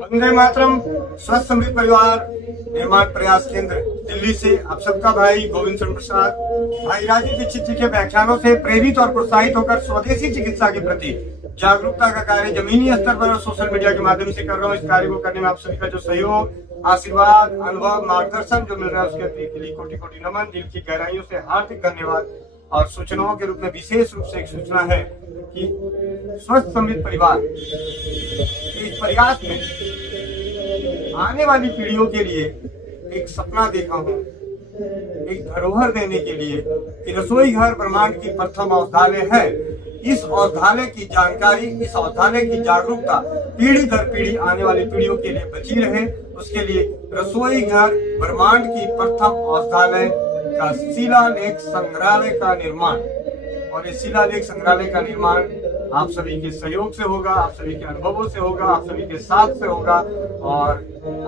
वंदे मातरम। स्वस्थ समृद्ध परिवार निर्माण प्रयास केंद्र दिल्ली से आप सबका भाई गोविंद चंद्र प्रसाद भाई राजीव दीक्षित जी के व्याख्यानों से प्रेरित और प्रोत्साहित होकर स्वदेशी चिकित्सा के प्रति जागरूकता का कार्य जमीनी स्तर पर और सोशल मीडिया के माध्यम से कर रहा हूँ। इस कार्य को करने में आप सभी का जो सहयोग, आशीर्वाद, अनुभव, मार्गदर्शन जो मिल रहा है उसके लिए कोटि कोटि नमन, दिल की गहराइयों से हार्दिक धन्यवाद। और सूचनाओं के रूप में विशेष रूप से एक सूचना है कि स्वस्थ समृद्ध परिवार इस प्रयास में आने वाली पीढ़ियों के लिए एक सपना देखा हूँ, एक धरोहर देने के लिए कि रसोई घर ब्रह्मांड की प्रथम औषधालय है। इस औषधालय की जानकारी, इस औषधालय की जागरूकता पीढ़ी दर पीढ़ी आने वाली पीढ़ियों के लिए बची रहे, उसके लिए रसोई घर ब्रह्मांड की प्रथम औषधालय का शिलालेख संग्रहालय का निर्माण, और इस शिलालेख संग्रहालय का निर्माण आप सभी के सहयोग से होगा, आप सभी के अनुभवों से होगा, आप सभी के साथ से होगा। और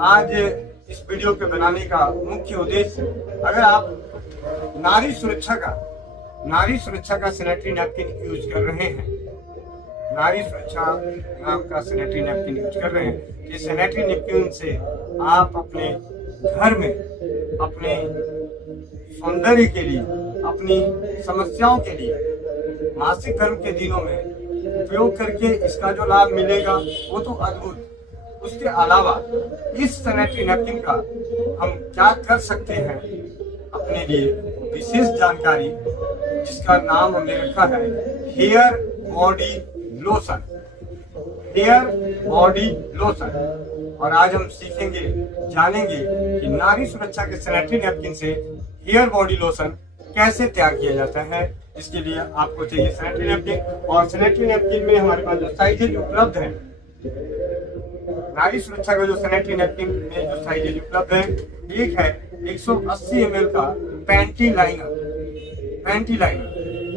आज इस वीडियो के बनाने का मुख्य उद्देश्य, अगर आप नारी सुरक्षा का सैनिटरी नैपकिन यूज कर रहे हैं, नारी सुरक्षा नाम का सैनिटरी नैपकिन यूज कर रहे हैं, ये सैनिटरी नैपकिन से आप अपने घर में अपने सौंदर्य के लिए, अपनी समस्याओं के लिए मासिक धर्म के दिनों में उपयोग करके इसका जो लाभ मिलेगा वो तो अद्भुत। उसके अलावा इस सैनिटरी नैपकिन का हम क्या कर सकते हैं अपने लिए विशेष जानकारी, जिसका नाम हमने रखा है hair body lotion, hair body lotion. और आज हम सीखेंगे, जानेंगे कि नारी सुरक्षा के सैनिटरी नैपकिन से हेयर बॉडी लोशन कैसे तैयार किया जाता है। इसके लिए आपको चाहिए सैनिटरी नैपकिन, और सैनिटरी नैपकिन में हमारे पास जो साइजेज उपलब्ध है, नारी सुरक्षा का जो सैनिटरी नैपकिन में जो साइजेज उपलब्ध है, एक है 180 ml का पैंटी लाइनर,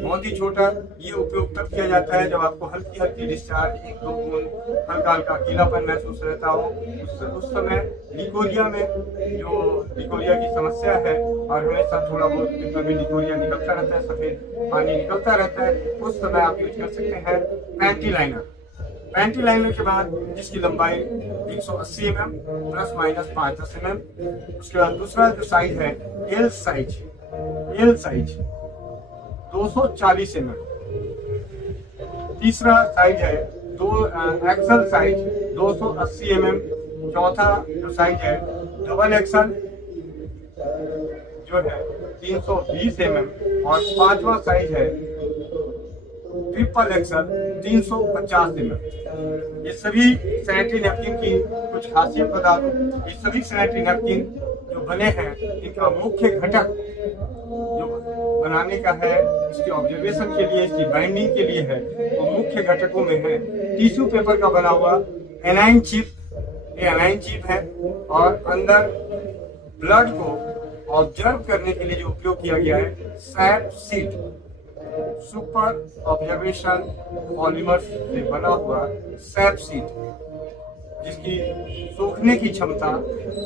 बहुत ही छोटा। ये उपयोग तब किया जाता है जब आपको हल्की हल्की डिस्चार्ज, एक दो बूंद हल्का हल्का गीलापन महसूस रहता हो। उस समय लिकोरिया में जो लिकोरिया की समस्या है, और हमेशा थोड़ा बहुत जितना भी लिकोरिया निकलता रहता है, सफेद पानी निकलता रहता है, उस समय आप यूज कर सकते हैं पैंटी लाइनर के बाद जिसकी लंबाई 180 mm प्लस माइनस 5-10 mm। उसके बाद दूसरा जो साइज है एल साइज 240 ml। तीसरा साइज है एक्सल साइज 280 mm। चौथा जो साइज है डबल एक्सल जो है 320 mm। और पांचवा साइज है ट्रिपल एक्सल 350 ml। ये सभी सैनिटरी नैपकिन की कुछ खासियत बता दूं। ये सभी सैनिटरी नैपकिन जो बने हैं, इनका मुख्य घटक जो बनाने का है, इसके ऑब्जर्वेशन के लिए, इसकी बाइंडिंग के लिए है, वो मुख्य घटकों में है टिश्यू पेपर का बना हुआ एनाइन चिप। ये एनाइन चिप है, और अंदर ब्लड को ऑब्जर्व करने के लिए जो उपयोग किया गया है SAP seat, super observation polymer से बना हुआ सैप सीट, जिसकी सोखने की क्षमता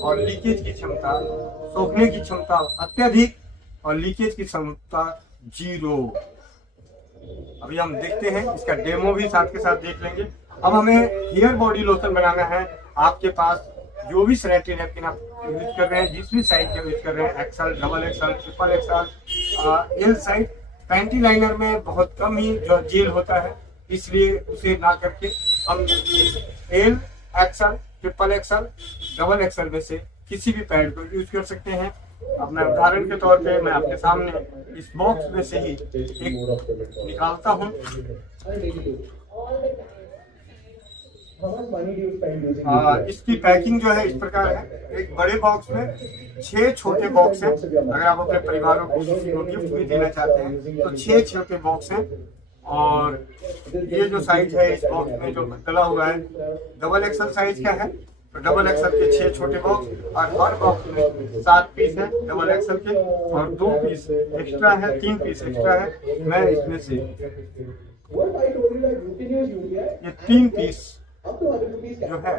और लीकेज की क्षमता, सोखने की क्षमता अत्यधिक और लीकेज की क्षमता 0। अभी हम देखते हैं, इसका डेमो भी साथ के साथ देख लेंगे। अब हमें हेयर बॉडी लोशन बनाना है। आपके पास जो भी सैनिटरी नैपकिन आप यूज कर रहे हैं, जिस भी साइज का यूज कर रहे हैं, XL, double XL, triple XL, L size, panty liner में बहुत कम ही जो जेल होता है, इसलिए उसे ना करके हम L, XL, triple XL, double XL में से किसी भी पैड को यूज कर सकते हैं। अब मैं उदाहरण के तौर पे मैं आपके सामने इस बॉक्स में से ही एक निकालता हूँ। इसकी पैकिंग जो है इस प्रकार है। एक बड़े बॉक्स में 6 छोटे बॉक्स हैं। अगर आप अपने परिवारों को किसी को गिफ्ट भी देना चाहते हैं तो 6 छोटे बॉक्स हैं। और ये जो साइज है इस बॉक्स में जो डला हुआ है डबल एक्सल साइज का है, तो डबल एक्सल के 6 छोटे बॉक्स, और हर बॉक्स में 7 पीस है डबल एक्सल के, और 2 पीस एक्स्ट्रा है, 3 पीस एक्स्ट्रा है। मैं इसमें से ये 3 पीस जो है,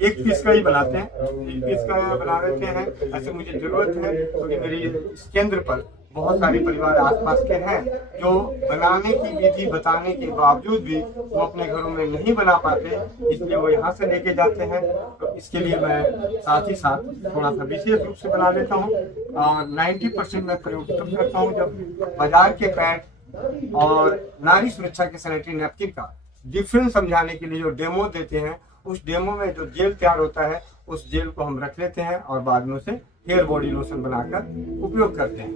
एक पीस का ही बनाते हैं, एक पीस का बना लेते हैं। ऐसे मुझे जरूरत है क्योंकि मेरी इस केंद्र पर बहुत सारे परिवार आसपास के हैं जो बनाने की विधि बताने के बावजूद भी वो अपने घरों में नहीं बना पाते, इसलिए वो यहाँ से लेके जाते हैं। तो इसके लिए मैं साथ ही साथ थोड़ा सा विशेष रूप से बना लेता हूँ और 90% मैं प्रयोग तब करता हूँ जब बाजार के पैड और नारी सुरक्षा के सैनिटरी नैपकिन का डिफरेंस समझाने के लिए जो डेमो देते हैं, उस डेमो में जो जेल तैयार होता है उस जेल को हम रख लेते हैं और बाद में उसे हेयर बॉडी लोशन बनाकर उपयोग करते हैं।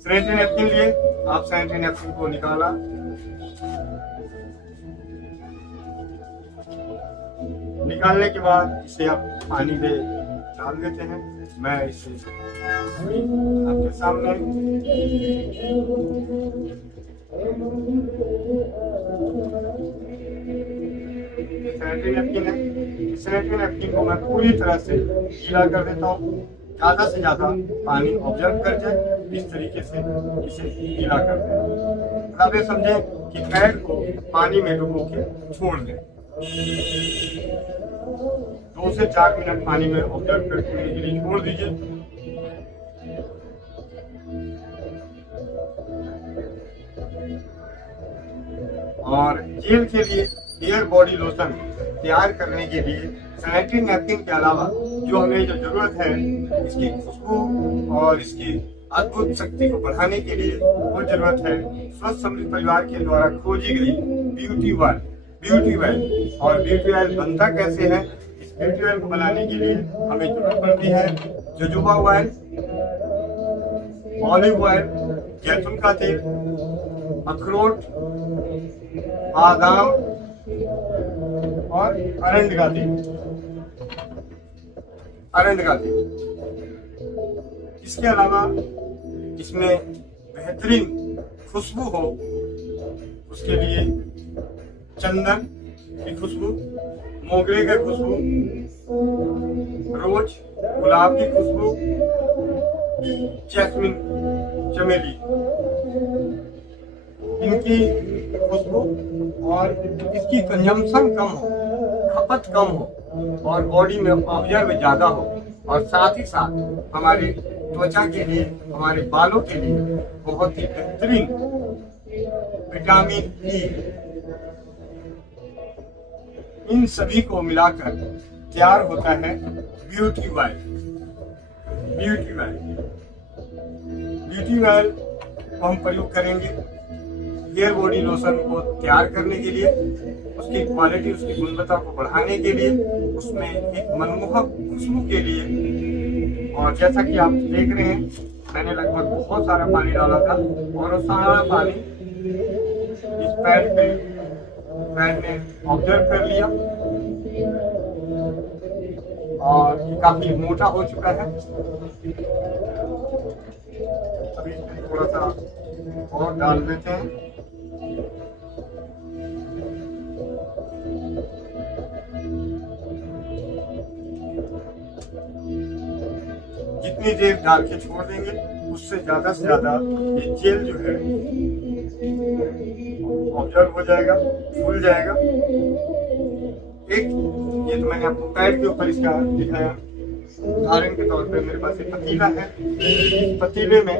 सैनिटरी नैपकिन लिए आप सैनिटरी नैपकिन को निकाला, निकालने के बाद इसे आप पानी में डाल देते हैं। मैं इसे आपके सामने सैनिटरी नैपकिन है, सैनिटरी नैपकिन को मैं पूरी तरह से गीला कर देता हूँ, ज्यादा से ज्यादा पानी ऑब्जर्व कर जाए, इस तरीके से इसे गीला कर दें। अब ये समझे कि पैड को पानी में डुबो के छोड़ दें। 2 से 4 मिनट पानी में ऑब्जर्व करने के लिए छोड़ दीजिए। और जेल के लिए हेयर बॉडी लोशन तैयार करने के लिए सैनिटरी नैपकिन के अलावा जो हमें जो जरूरत है इसकी खुशबू और इसकी अद्भुत शक्ति को बढ़ाने के लिए वो जरूरत है स्वस्थ समृद्ध परिवार के द्वारा खोजी गई ब्यूटी ऑयल। और ब्यूटी ऑयल बनता कैसे है, इस ब्यूटी ऑयल को बनाने के लिए हमें जरूरत पड़ती है जोजोबा ऑयल, ऑलिव ऑयल, जैतून का तेल, अखरोट, बादाम और अरंड का तेल। इसके अलावा इसमें बेहतरीन खुशबू हो उसके लिए चंदन की खुशबू, मोगरे की खुशबू, रोज गुलाब की खुशबू, जैस्मिन, चमेली, इनकी खुशबू और इसकी कंजम्पशन कम हो, खपत कम हो और बॉडी में ऑब्जर्व ज्यादा हो, और साथ ही साथ हमारे त्वचा के लिए, हमारे बालों के लिए बहुत ही बेहतरीन विटामिन ई, इन सभी को मिलाकर तैयार होता है ब्यूटी ऑयल। ब्यूटी ऑयल को हम प्रयोग करेंगे हेयर बॉडी लोशन को तैयार करने के लिए, उसकी क्वालिटी, उसकी गुणवत्ता को बढ़ाने के लिए, उसमें एक मनमोहक खुशबू के लिए। और जैसा कि आप देख रहे हैं मैंने लगभग बहुत सारा पानी डाला था और वो सारा पानी इस पैड ने ऑब्जर्व कर लिया और ये काफी मोटा हो चुका है। अभी इसमें थोड़ा सा और डाल देते हैं। जितनी देर डाल के छोड़ देंगे उससे ज्यादा से ज्यादा ये जेल जो है ऑब्जर्व हो जाएगा, फूल जाएगा। एक ये तो मैंने आपको पैड के ऊपर इसका दिखाया, उदाहरण के तौर पे मेरे पास एक पतीला है, पतीले में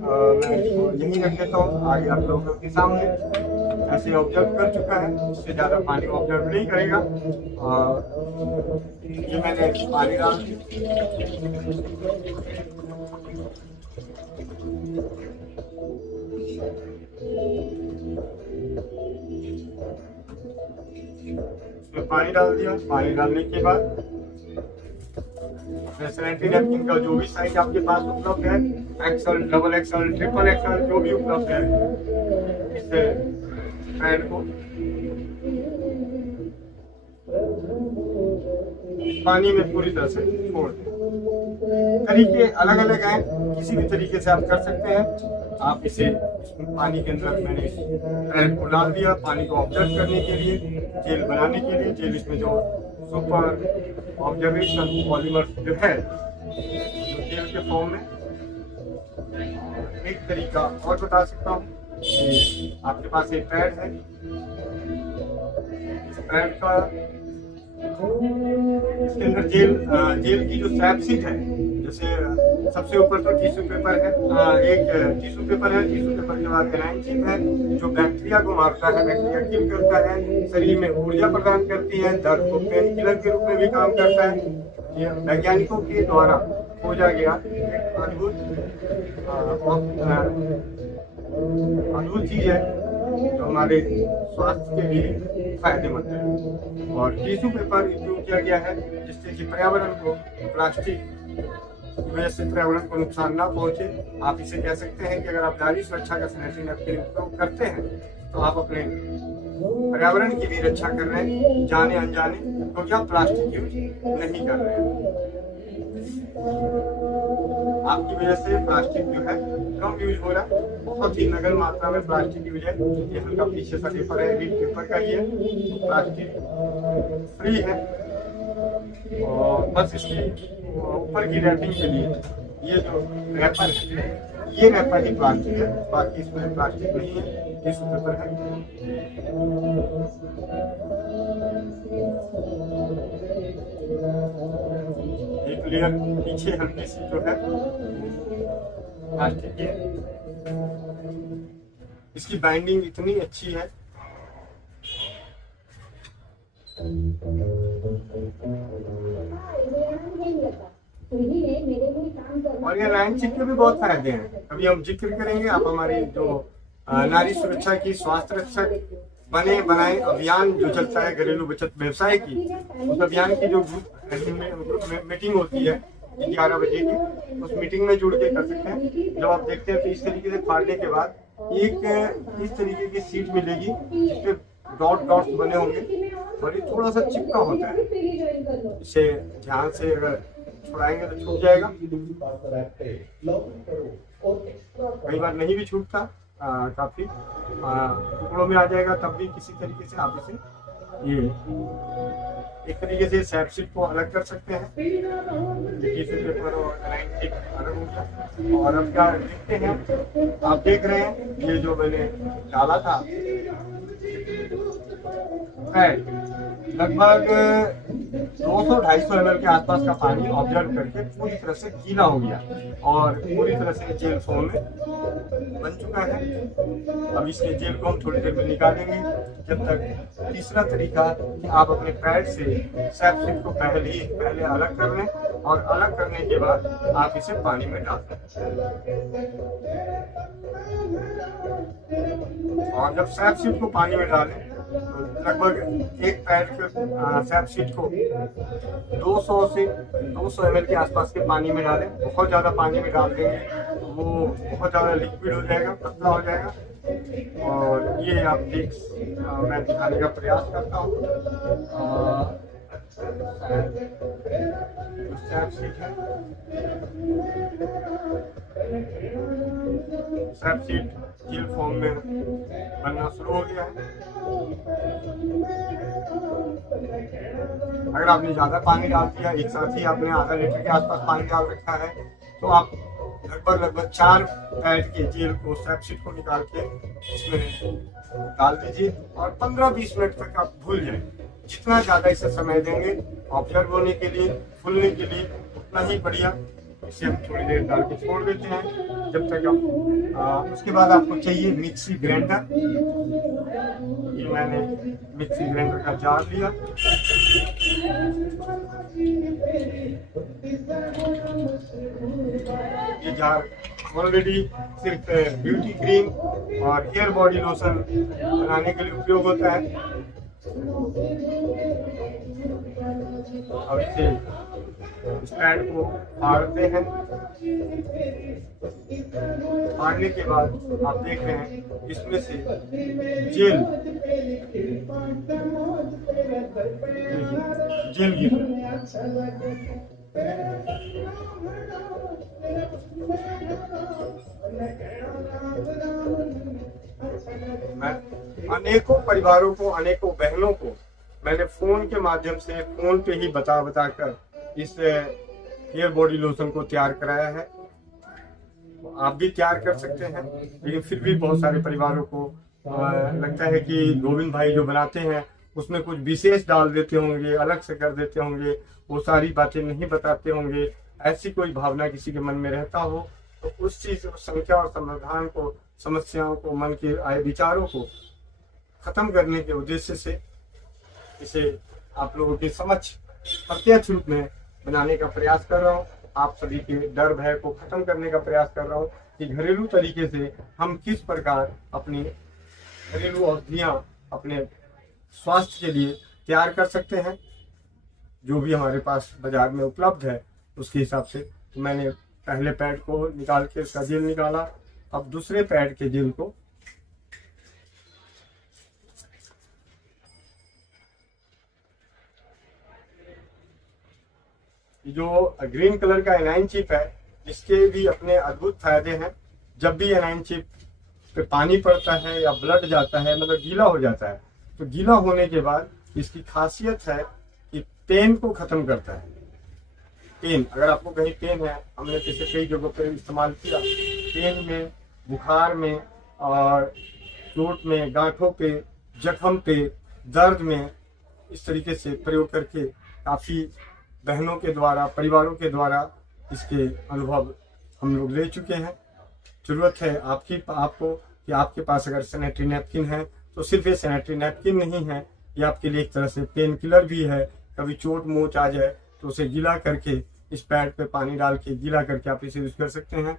मैं इसको यहीं रख देता हूँ आगे आप लोगों के सामने। ऐसे ऑब्जर्व कर चुका है, इससे ज्यादा पानी ऑब्जर्व नहीं करेगा। और ये मैंने पानी डाल पानी डाल दिया। पानी डालने के बाद सैनिटरी नैपकिन का जो भी साइज आपके पास उपलब्ध है, XL, double XL, triple XL, जो भी उपलब्ध है, इससे पैड को पानी में पूरी तरह से छोड़ दें। तरीके अलग अलग हैं, किसी भी तरीके से आप कर सकते हैं। आप इसे पानी के अंदर मैंने पैड को डाल दिया पानी को ऑब्जर्व करने के लिए, जेल बनाने के लिए। जेल इसमें जो सुपर ऑब्जर्वेशन पॉलीमर जो है जेल के फॉर्म में। एक तरीका और बता सकता हूँ, आपके पास एक पैड है, इस पैड का इसके अंदर जेल की जो सैपसीड है, जैसे सबसे ऊपर तो टिश्यू पेपर है, एक टिश्यू पेपर है। टिश्यू पेपर के बाद एलाइन चिप है जो बैक्टीरिया को मारता है, बैक्टीरिया किल करता है, शरीर में ऊर्जा प्रदान करती है, दर्द को पेन किलर के रूप में भी काम करता है। ये वैज्ञानिकों के द्वारा खोजा गया एक अद्भुत चीज है जो हमारे स्वास्थ्य के लिए फायदेमंद है। और टिश्यू पेपर उपयोग किया गया है जिससे कि पर्यावरण को प्लास्टिक की वजह से पर्यावरण को नुकसान ना पहुंचे। आप इसे कह सकते हैं कि अगर आप नारी सुरक्षा का सैनिटरी नैपकिन उपयोग करते हैं तो आप अपने पर्यावरण की भी रक्षा कर रहे हैं, जाने अनजाने, क्योंकि आप प्लास्टिक यूज नहीं कर रहे हैं। आपकी वजह से प्लास्टिक जो है कम यूज हो रहा है, बहुत ही नगण्य मात्रा में प्लास्टिक यूज है। ये हल्का पीछे सा पेपर है, रीड पेपर का ही है, प्लास्टिक फ्री है। और बस इसकी ऊपर की रैपिंग के लिए ये जो रैपर है, ये रैपर ही प्लास्टिक है, बाकी इसमें प्लास्टिक नहीं है, टिश्यू पेपर है। एक लेयर पीछे हल्की सी जो है प्लास्टिक की, इसकी बाइंडिंग इतनी अच्छी है। और ये लाइन चिप के भी बहुत फायदे हैं, अभी हम जिक्र करेंगे। आप हमारी जो नारी सुरक्षा की स्वास्थ्य रक्षक बने बनाए अभियान जो चलता है घरेलू बचत व्यवसाय की, उस अभियान की जो ग्रुप मीटिंग होती है 11 बजे की, उस मीटिंग में जुड़ के कर सकते हैं। जब आप देखते हैं तो इस तरीके से फाड़ने के बाद एक इस तरीके की सीट मिलेगी जिसपे डॉट डॉट्स बने होंगे और ये थोड़ा सा चिपका होता है। इसे ध्यान से अगर छुड़ाएंगे तो छूट जाएगा, कई बार नहीं भी छूटता, काफी टुकड़ों में आ जाएगा, तब भी किसी तरीके से आप इसे ये एक तरीके से सैपशीट को अलग कर सकते हैं। पेपर और अलग हो गया। और अब क्या देखते हैं, आप देख रहे हैं ये जो मैंने डाला था लगभग 200-250 ml के आसपास का पानी ऑब्जर्व करके पूरी तरह से गीला हो गया और पूरी तरह से जेल फॉर्म में बन चुका है। अब इसके जेल को हम थोड़ी देर में निकालेंगे। जब तक तीसरा तरीका कि आप अपने पैड से सैपशीट को पहले अलग कर लें और अलग करने के बाद आप इसे पानी में डाल दें। और जब सैपशीट को पानी में डालें लगभग एक पैड के सैपशीट को 200 से 200 ml के आसपास के पानी में डालें। बहुत ज़्यादा पानी में डाल देंगे वो बहुत ज़्यादा लिक्विड हो जाएगा, पतला हो जाएगा। और ये आप मैं दिखाने का प्रयास करता हूँ। सैपशीट जेल फॉर्म में बनना शुरू हो गया है। अगर आपने ज्यादा पानी डाल दिया, एक साथ ही आपने आधा लीटर के आसपास पानी डाल रखा है, तो आप लगभग 4 पैड के जेल को सैपशीट को निकाल के इसमें डाल दीजिए और 15-20 मिनट तक आप भूल जाएं। जितना ज्यादा इसे समय देंगे ऑब्जर्व होने के लिए, फूलने के लिए, उतना ही बढ़िया। इसे हम थोड़ी देर डाल के छोड़ देते हैं जब तक आप उसके बाद आपको चाहिए मिक्सी ग्राइंडर। ये मैंने मिक्सी ग्राइंडर का जार लिया। ये जार ऑलरेडी सिर्फ ब्यूटी क्रीम और हेयर बॉडी लोशन बनाने के लिए उपयोग होता है। अब इसे स्टैंड को फाड़ते हैं। फाड़ने के बाद आप देख रहे हैं इसमें से जेल गिर मैं अनेकों परिवारों को, अनेकों बहनों को मैंने फोन के माध्यम से, फोन पे ही बता कर इस हेयर बॉडी लोशन को तैयार कराया है। आप भी तैयार कर सकते हैं, लेकिन फिर भी बहुत सारे परिवारों को लगता है कि गोविंद भाई जो बनाते हैं उसमें कुछ विशेष डाल देते होंगे, अलग से कर देते होंगे, वो सारी बातें नहीं बताते होंगे। ऐसी कोई भावना किसी के मन में रहता हो तो उस चीज संख्या और समाधान को, समस्याओं को, मन के आए विचारों को खत्म करने के उद्देश्य से इसे आप लोगों के समक्ष प्रत्यक्ष रूप में बनाने का प्रयास कर रहा हूँ। आप सभी के डर भय को खत्म करने का प्रयास कर रहा हूँ कि घरेलू तरीके से हम किस प्रकार अपनी घरेलू औषधियाँ अपने स्वास्थ्य के लिए तैयार कर सकते हैं। जो भी हमारे पास बाजार में उपलब्ध है उसके हिसाब से। तो मैंने पहले पैड को निकाल के उसका जेल निकाला, अब दूसरे पैड के जेल को जो ग्रीन कलर का एनाइन चिप है, इसके भी अपने अद्भुत फायदे हैं। जब भी एनाइन चिप पे पानी पड़ता है या ब्लड जाता है, मतलब गीला हो जाता है, तो गीला होने के बाद इसकी खासियत है कि पेन को खत्म करता है। पेन, अगर आपको कहीं पेन है, हमने पिछले कई जगहों पर इस्तेमाल किया, पेन में, बुखार में और चोट में, गांठों पे, जख्म पे, दर्द में, इस तरीके से प्रयोग करके काफ़ी बहनों के द्वारा, परिवारों के द्वारा इसके अनुभव हम लोग ले चुके हैं। जरूरत है आपको कि आपके पास अगर सैनिटरी नैपकिन है तो सिर्फ ये सैनिटरी नैपकिन नहीं है, ये आपके लिए एक तरह से पेन किलर भी है। कभी चोट मोच आ जाए तो उसे गीला करके, इस पैड पे पानी डाल के गीला करके आप इसे यूज कर सकते हैं।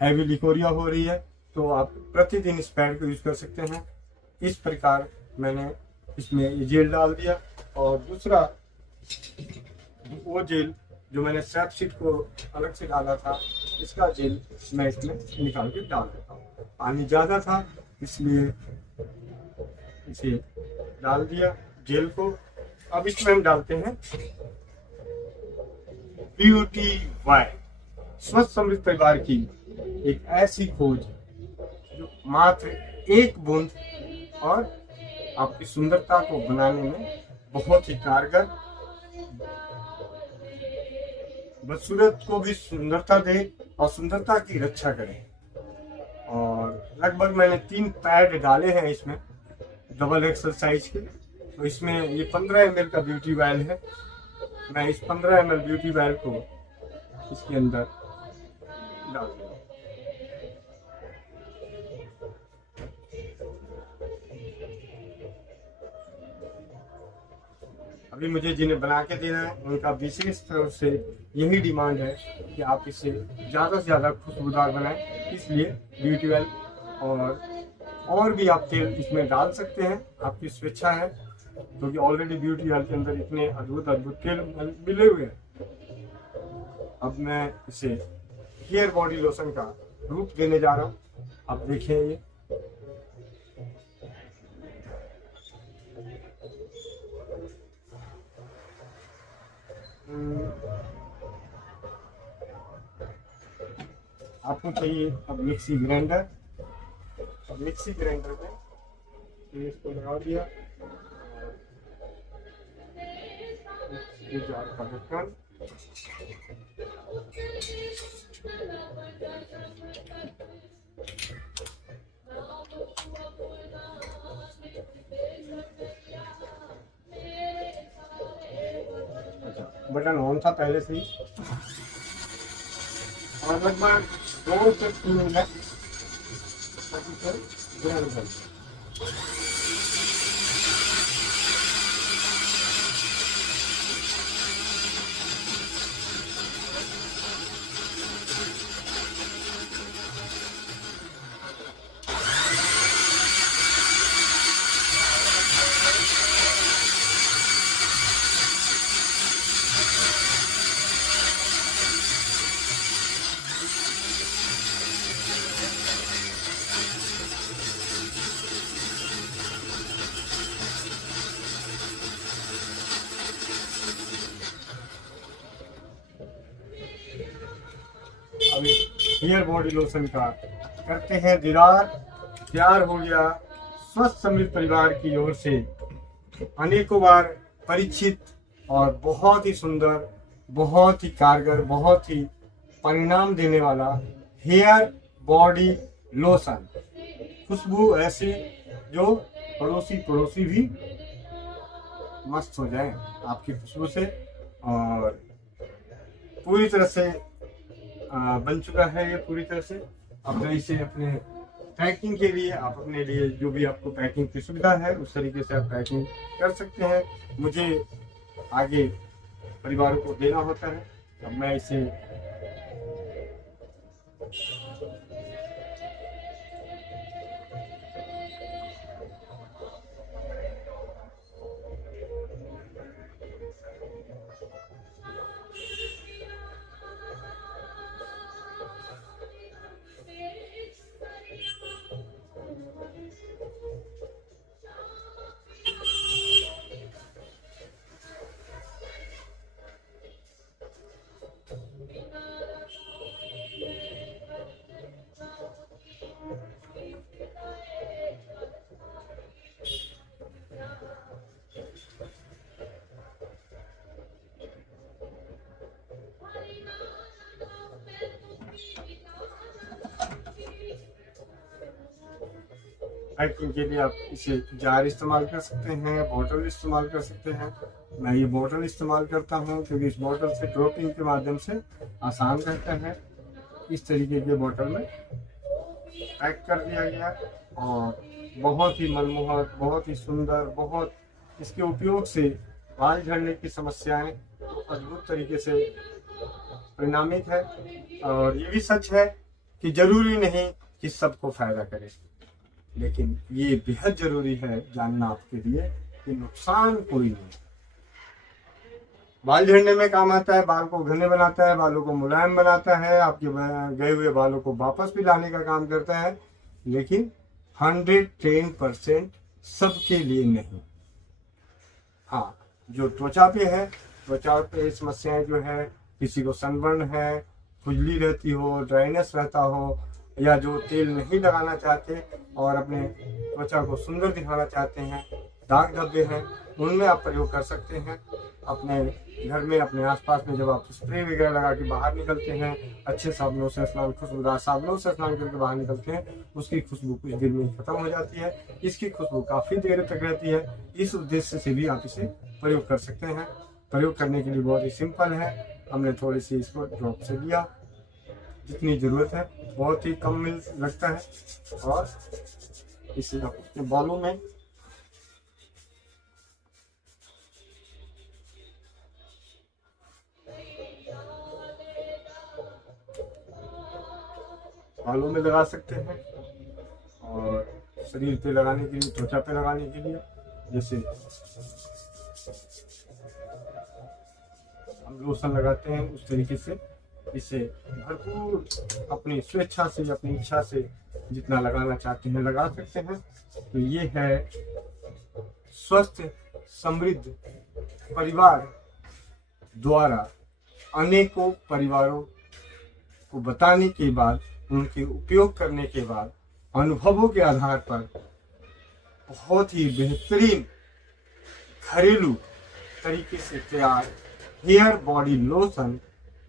हैवी लिकोरिया हो रही है तो आप प्रतिदिन इस पैड को यूज कर सकते हैं। इस प्रकार मैंने इसमें ये जेल डाल दिया और दूसरा वो जेल जो मैंने स्ट्रैप शीट को अलग से डाला था, इसका जेल मैं इसमें निकाल के डाल देता हूँ। पानी ज़्यादा था इसलिए इसे डाल दिया जेल को। अब इसमें हम डालते हैं ब्यूटी वाइल, स्वस्थ समृद्ध परिवार की एक ऐसी खोज जो मात्र एक बूंद और आपकी सुंदरता को बनाने में बहुत ही कारगर, बदसूरत को भी सुंदरता दे और सुंदरता की रक्षा करे। और लगभग मैंने 3 पैड डाले हैं इसमें डबल एक्सरसाइज के। तो इसमें ये 15 ml का ब्यूटी ऑयल है। मैं इस 15 ml ब्यूटी ऑयल को इसके अंदर डाल दूंगा। अभी मुझे जिन्हें बना के देना है उनका विशेष तरफ से यही डिमांड है कि आप इसे ज़्यादा से ज़्यादा खुशबूदार बनाएं। इसलिए ब्यूटी ऑयल और भी आप तेल इसमें डाल सकते हैं, आपकी स्वेच्छा है, क्योंकि ऑलरेडी ब्यूटी ऑयल के अंदर इतने अद्भुत तेल मिले हुए हैं। अब मैं इसे हेयर बॉडी लोशन का रूप देने जा रहा हूँ। आप देखिए ये आपको चाहिए। अब मिक्सी ग्राइंडर, मिक्सी ग्राइंडर में इसको लगा दिया, जार का ढक्कन, बटन ऑन था पहले से ही, और लगभग 2 से 3 मिनट ग्राइंड कर। अभी हेयर बॉडी लोशन का करते हैं दीदार। तैयार हो गया स्वस्थ समृद्ध परिवार की ओर से अनेकों बार परीक्षित और बहुत ही सुंदर, बहुत ही कारगर, बहुत ही परिणाम देने वाला हेयर बॉडी लोशन। खुशबू ऐसी जो पड़ोसी भी मस्त हो जाए आपकी खुशबू से। और पूरी तरह से बन चुका है ये पूरी तरह से। अब इसे अपने पैकिंग के लिए आप अपने लिए जो भी आपको पैकिंग की सुविधा है उस तरीके से आप पैकिंग कर सकते हैं। मुझे आगे परिवारों को देना होता है। अब मैं इसे पैकिंग के लिए आप इसे जार इस्तेमाल कर सकते हैं, बॉटल इस्तेमाल कर सकते हैं। मैं ये बॉटल इस्तेमाल करता हूँ क्योंकि इस बॉटल से ड्रॉपिंग के माध्यम से आसान रहता है। इस तरीके के बॉटल में पैक कर दिया गया और बहुत ही मनमोहक, बहुत ही सुंदर, बहुत इसके उपयोग से बाल झड़ने की समस्याएं अद्भुत तरीके से परिणामित है। और ये भी सच है कि जरूरी नहीं कि सबको फायदा करे, लेकिन ये बेहद जरूरी है जानना आपके लिए कि नुकसान कोई नहीं। बाल झड़ने में काम आता है, बाल को घने बनाता है, बालों को मुलायम बनाता है, आपके गए हुए बालों को वापस भी लाने का काम करता है, लेकिन 110% सबके लिए नहीं। हाँ, जो त्वचा पे है, त्वचा पे समस्याएं जो है, किसी को सनबर्न है, खुजली रहती हो, ड्राइनेस रहता हो, या जो तेल नहीं लगाना चाहते और अपने त्वचा को सुंदर दिखाना चाहते हैं, दाग धब्बे हैं, उनमें आप प्रयोग कर सकते हैं। अपने घर में, अपने आसपास में जब आप स्प्रे वगैरह लगा के बाहर निकलते हैं, अच्छे साबुनों से स्नान, खुशबूदार साबुनों से स्नान करके बाहर निकलते हैं, उसकी खुशबू कुछ देर में खत्म हो जाती है। इसकी खुशबू काफी देर तक रहती है। इस उद्देश्य से भी आप इसे प्रयोग कर सकते हैं। प्रयोग करने के लिए बहुत ही सिंपल है। हमने थोड़ी सी इसको ड्रॉप से लिया, जितनी जरूरत है, बहुत ही कम मिल लगता है, और इसे अपने बालों में लगा सकते हैं। और शरीर पे लगाने के लिए, त्वचा पे लगाने के लिए, जैसे हम लोशन लगाते हैं उस तरीके से इसे भरपूर अपनी स्वेच्छा से, अपनी इच्छा से जितना लगाना चाहते हैं लगा सकते हैं। तो ये है स्वस्थ समृद्ध परिवार द्वारा अनेकों परिवारों को बताने के बाद, उनके उपयोग करने के बाद, अनुभवों के आधार पर बहुत ही बेहतरीन घरेलू तरीके से तैयार हेयर बॉडी लोशन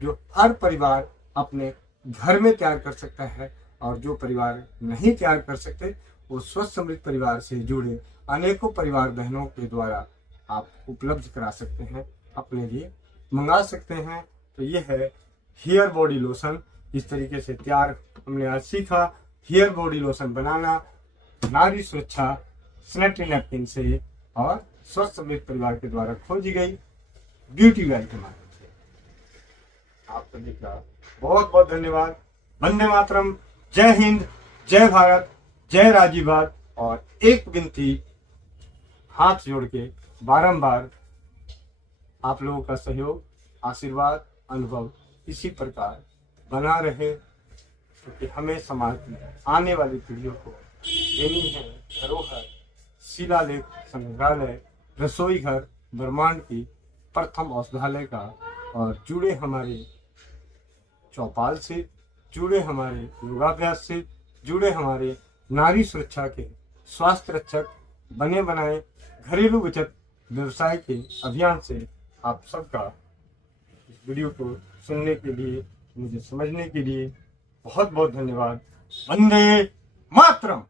जो हर परिवार अपने घर में तैयार कर सकता है, और जो परिवार नहीं तैयार कर सकते वो स्वस्थ समृद्ध परिवार से जुड़े अनेकों परिवार बहनों के द्वारा आप उपलब्ध करा सकते हैं, अपने लिए मंगा सकते हैं। तो ये है हेयर बॉडी लोशन। इस तरीके से तैयार हमने आज सीखा हेयर बॉडी लोशन बनाना नारी सुरक्षा सैनिटरी नैपकिन से और स्वस्थ समृद्ध परिवार के द्वारा खोजी गई ब्यूटी वेल के माध्यम से। आप सभी का बहुत बहुत धन्यवाद। वंदे मातरम, जय हिंद, जय भारत, जय राजीवाद। और एक विनती, हाथ जोड़ के बारंबार आप लोगों का सहयोग, आशीर्वाद, अनुभव इसी प्रकार बना रहे, क्योंकि हमें समाज में आने वाली पीढ़ियों को देनी है धरोहर, शिलालेख, संग्रहालय, रसोई घर, ब्रह्मांड की प्रथम औषधालय का, और जुड़े हमारे चौपाल से, जुड़े हमारे योगाभ्यास से, जुड़े हमारे नारी सुरक्षा के स्वास्थ्य रक्षक बने बनाए घरेलू बचत व्यवसाय के अभियान से आप सबका इस वीडियो को सुनने के लिए, मुझे समझने के लिए बहुत बहुत धन्यवाद। वंदे मातरम।